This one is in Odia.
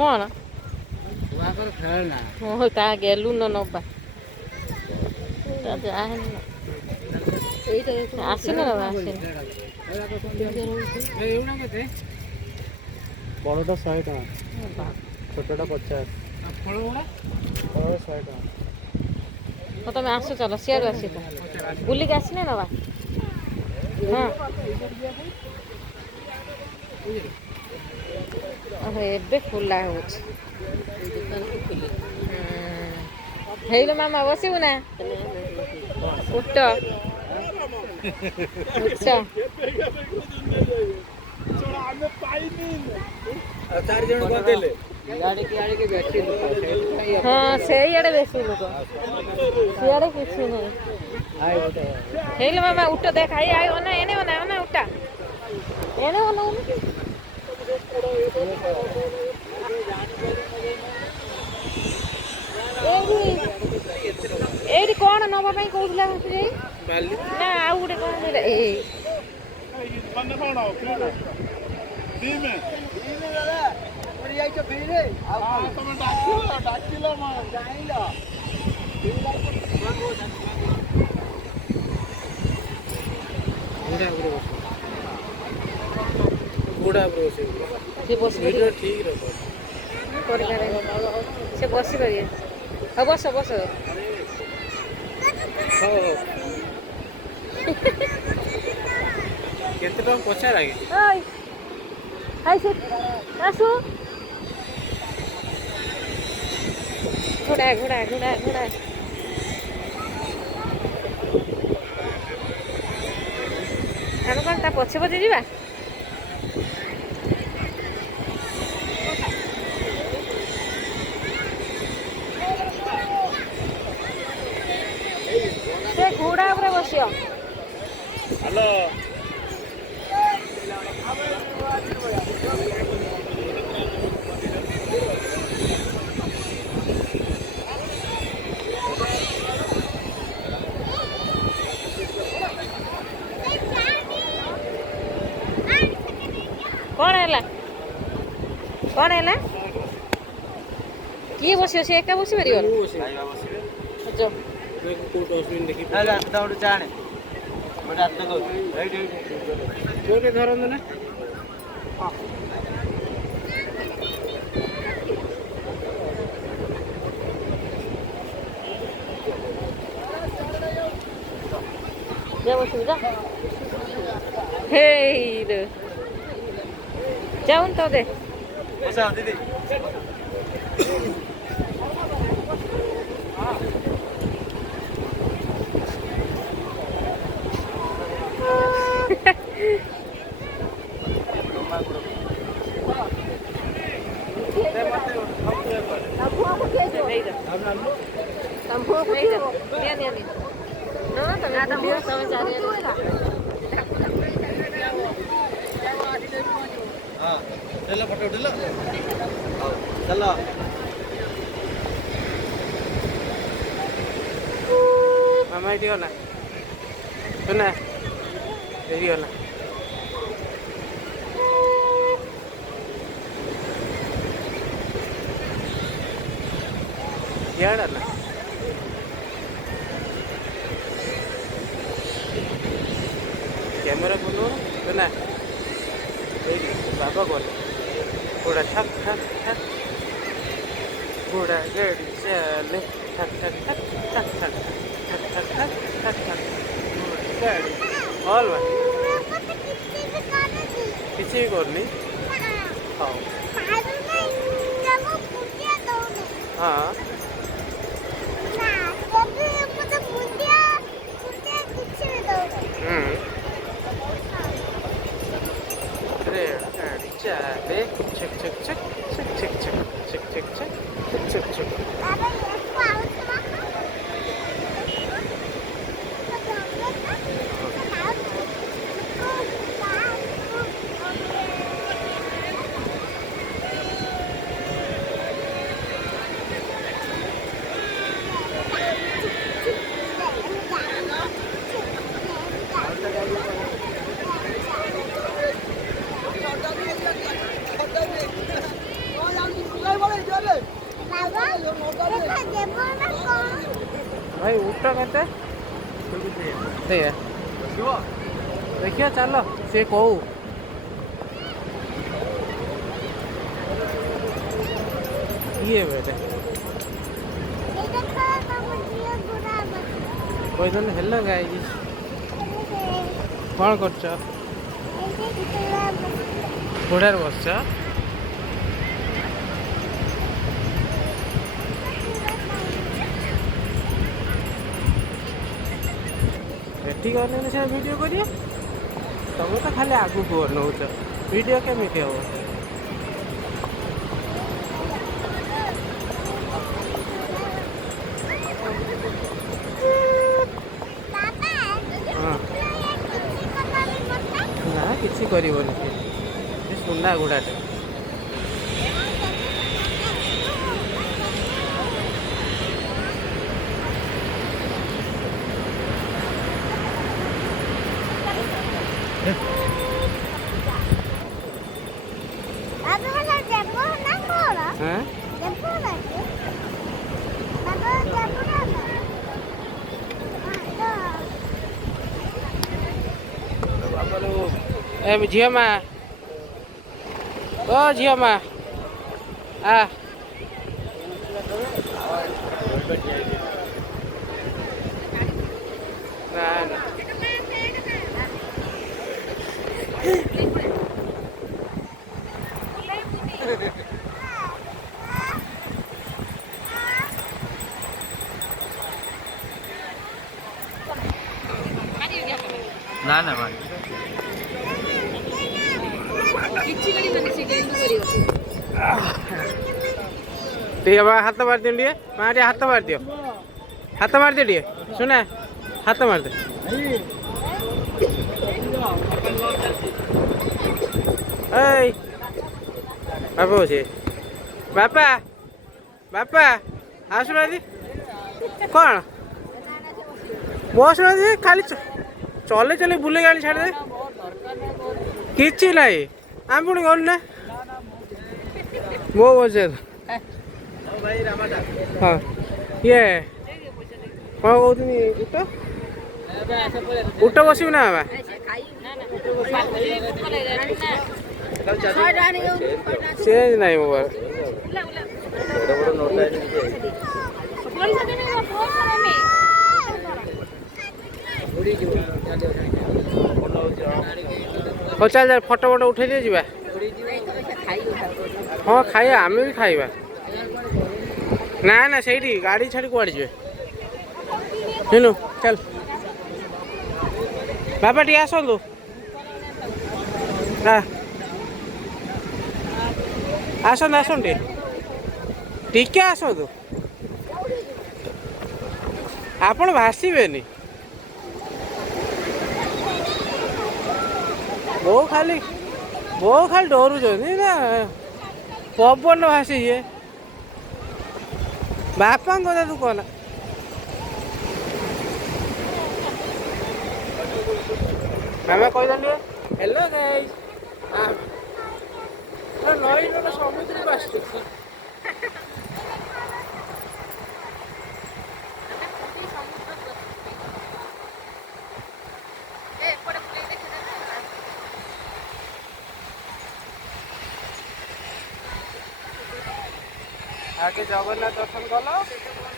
କ'ଣ ଛୁଆଙ୍କର ଖେଳନା ହଁ ତା ଗେଲୁ ନବା ତା ଯାହା ହେଲେ ଆସିନି ନବା ଆସିନି ଏଗୁଡ଼ା କେତେ? ବଡ଼ଟା 100 ଟଙ୍କା, ଛୋଟଟା 50। ଫଳ ଗୁଡ଼ା ଫଳ 100 ଟଙ୍କା। ହଁ ତମେ ଆସ ଚାଲ ସିଆଡ଼ୁ ଆସିବ ବୁଲିକି ଆସିନେ ନବା ହଁ ଓହୋ ଏବେ ଖୋଲା ହେଉଛି ହେଇଲୋ ମାମା ବସିବୁ ନା ଉଠ ଉଚ୍ଚ ଚାରି ଜଣ କରିଦେଲେ ବେଶୀ ଲୋକ ହଁ ସେଇଆଡ଼େ ବେଶୀ ଲୋକ ସିଆଡ଼େ କିଛି ନାହିଁ ହେଇଲୋ ମାମା ଉଠ ଦେଖ ଆଇ ଆଇ ଅନା ଏନେ ଅନା ଅନା ଉଠା ଏନେ ଅନା ଏଇଠି କ'ଣ ନବା ପାଇଁ କହୁଥିଲା ନା ଆଉ ଗୋଟେ କ'ଣ ଏଇ ସେ ବସିପାରିବେ ଠିକ୍ କରିପାରିବେ ସେ ବସିପାରିବେ ହଉ ବସ ବସ କେତେ ଟଙ୍କା ପଚାର ଆଗେ ହାଇ ସେ ଆସୁ ଘୋଡ଼ା ଘୋଡ଼ା ଘୋଡ଼ା ଘୋଡ଼ା ଆମେ କ'ଣ ତା ପଛେ ପଛେ ଯିବା ସେ ଘୋଡ଼ା ଉପରେ ବସିବ ହ୍ୟାଲୋ କ'ଣ ହେଲା କ'ଣ ହେଲା କିଏ ବସିବ ସେ ଏକା ବସିପାରିବ ଧରନ୍ତୁ ନା যা বসিব যা হেই রে যাউন তো দে বসা দিদি चलो फोटो उठेलो चलो मामा एटी गला सुना एटी गला यार ना कैमरा बोलो सुना बाबा बोल घोड़ा ठक ठक ठक घोड़ा गाड़ी चले ठक ठक ठक ठक ठक ठक ठक ठक ठक ठक गाड़ी हॉल में किसी भी करनी हाँ हाँ चले चक चक चक चक चक चक चक चक चक चक चक ଫଟୋ କେତେ ସେଇଆ ଦେଖିବା ଚାଲ ସେ କହୁ କିଏ ବେଟେ କହିଦେଲେ ହେଲା ଗାଈ କ'ଣ କରୁଛ ଘୋଡ଼ାରେ ବସିଛ ଏଠି ଗଲେ ସେ ଭିଡ଼ିଓ କରିବା ତମେ ତ ଖାଲି ଆଗକୁ ବନଉଛ ଭିଡ଼ିଓ କେମିତି ହବ ନା କିଛି କରିବନି ସେ ସୁନା ଗୁଡ଼ାଟେ ଏ ଝିଅ ମା ଓ ଝିଅ ମା ଆ ନା ନା ନା ନା ଭାଇ ଟିକେ ବା ହାତ ମାରିଦିଅ ଟିକେ ମା ଟିକେ ହାତ ମାରିଦିଅ ଟିକେ ଶୁଣା ହାତ ମାରିଦିଅ ଏଇ ବାପା ଅଛି ବାପା ବାପା ଆସୁନାହାନ୍ତି କ'ଣ ବସୁନାହାନ୍ତି ଖାଲି ଚଲେଇ ଚଲେଇ ବୁଲେଇ ଗାଡ଼ି ଛାଡ଼ିଦେ କିଛି ନାହିଁ ଆମେ ପୁଣି ଗଲୁ ନା ମୋ ବସେ ହଁ ଇଏ କ'ଣ କହୁଥିଲି ଉଠ ବସିବୁ ନା ବାବା ସେ ନାହିଁ ମୋ ହଉ ଚାଲ ଫଟୋ ଫଟୋ ଉଠେଇ দিয়ে ଯିବା ହଁ ଖାଇବା ଆମେ ବି ଖାଇବା ନା ନା ସେଇଠି ଗାଡ଼ି ଛାଡ଼ି କୁଆଡ଼େ ଯିବେ ହେନୁ ଚାଲ ବାପା ଟିକେ ଆସନ୍ତୁ ଆସନ୍ତୁ ଆସନ୍ତୁ ଟିକେ ଆସନ୍ତୁ ଆପଣ ଭାସିବେନି ବୋଉ ଖାଲି ଡରୁଛନ୍ତି ନା ପବନ ଭାସିଯିବେ ବାପାଙ୍କ କଥା ତୁ କହନା ମାମା କହିଦେଲି ହେଲୋ ଗାଇସ୍ ନଈ ସମୁଦ୍ରକୁ ଆସୁଛୁ आगे जगन्नाथ दर्शन कल